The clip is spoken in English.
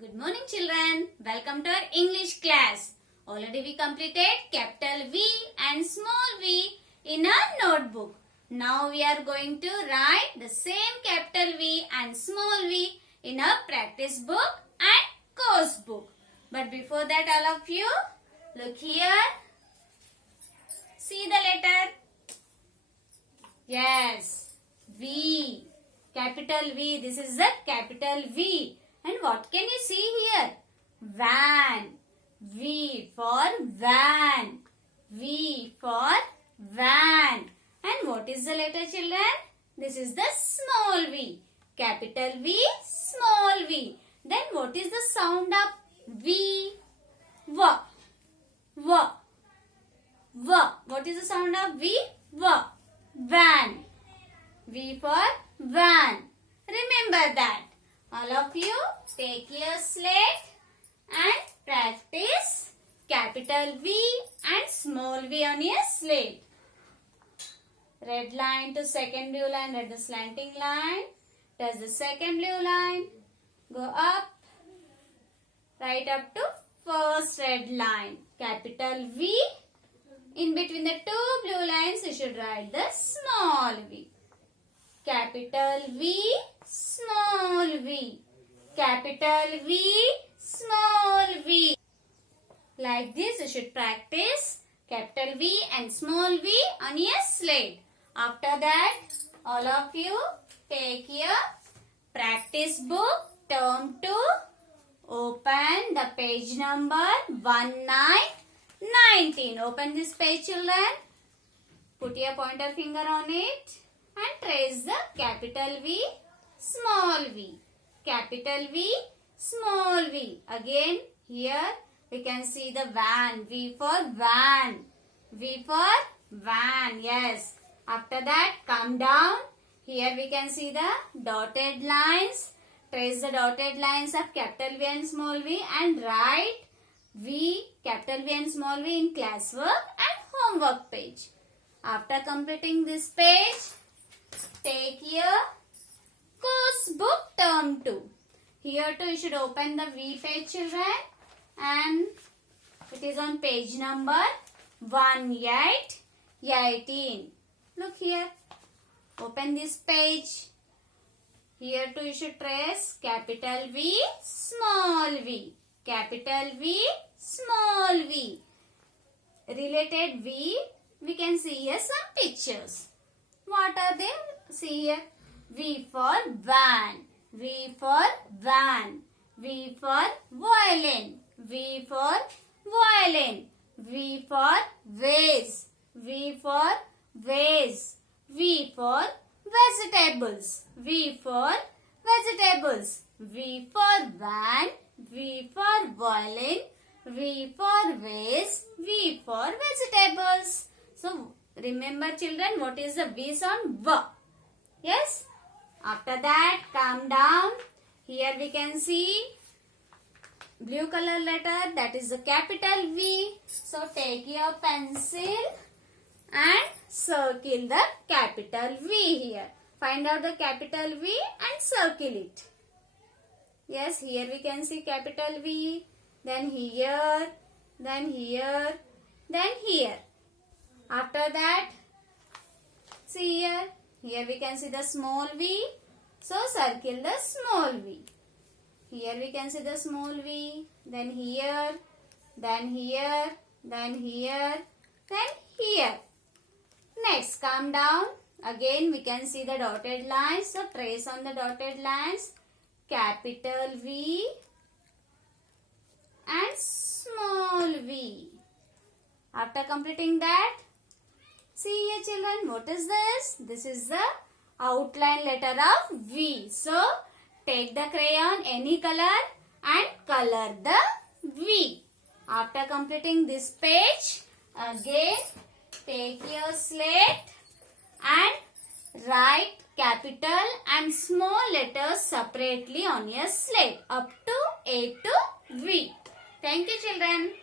Good morning children. Welcome to our English class. Already we completed capital V and small v in our notebook. Now we are going to write the same capital V and small v in our practice book and course book. But before that all of you, look here. See the letter. Yes, V. Capital V. This is the capital V. And what can you see here? Van. V for van. V for van. And what is the letter, children? This is the small v. Capital V, small v. Then what is the sound of V? V. V. V. What is the sound of V? V. Van. V for van. Remember that. All of you take your slate and practice capital V and small v on your slate. Red line to second blue line, read the slanting line. Touch the second blue line. Go up. Right up to first red line. Capital V. In between the two blue lines, you should write the small v. Capital V, small v. Capital V, small v. Like this, you should practice capital V and small v on your slate. After that, all of you take your practice book, term 2. Open the page number 1919. Open this page, children. Put your pointer finger on it. And trace the capital V, small v. Capital V, small v. Again, here we can see the van. V for van. V for van. Yes. After that, come down. Here we can see the dotted lines. Trace the dotted lines of capital V and small v and write V, capital V and small v in classwork and homework page. After completing this page, take your course book term 2. Here too you should open the V page, children, and it is on page number 1818. Look here. Open this page. Here too you should trace capital V, small v. Capital V, small v. Related V, we can see here some pictures. What are they? See here. V for van. V for van. V for violin. V for violin. V for vase. V for vase. V for vegetables. V for vegetables. V for van. V for violin. V for vase. V for vegetables. So, remember children, what is the V sound? V. Yes? After that, come down. Here we can see blue color letter, that is the capital V. So, take your pencil and circle the capital V here. Find out the capital V and circle it. Yes, here we can see capital V. Then here, then here, then here. After that, see here. Here we can see the small v. So, circle the small v. Here we can see the small v. Then here, then here, then here, then here. Next, come down. Again, we can see the dotted lines. So, trace on the dotted lines. Capital V and small v. After completing that, see here children, what is this? This is the outline letter of V. So, take the crayon, any color and color the V. After completing this page, again take your slate and write capital and small letters separately on your slate up to A to V. Thank you children.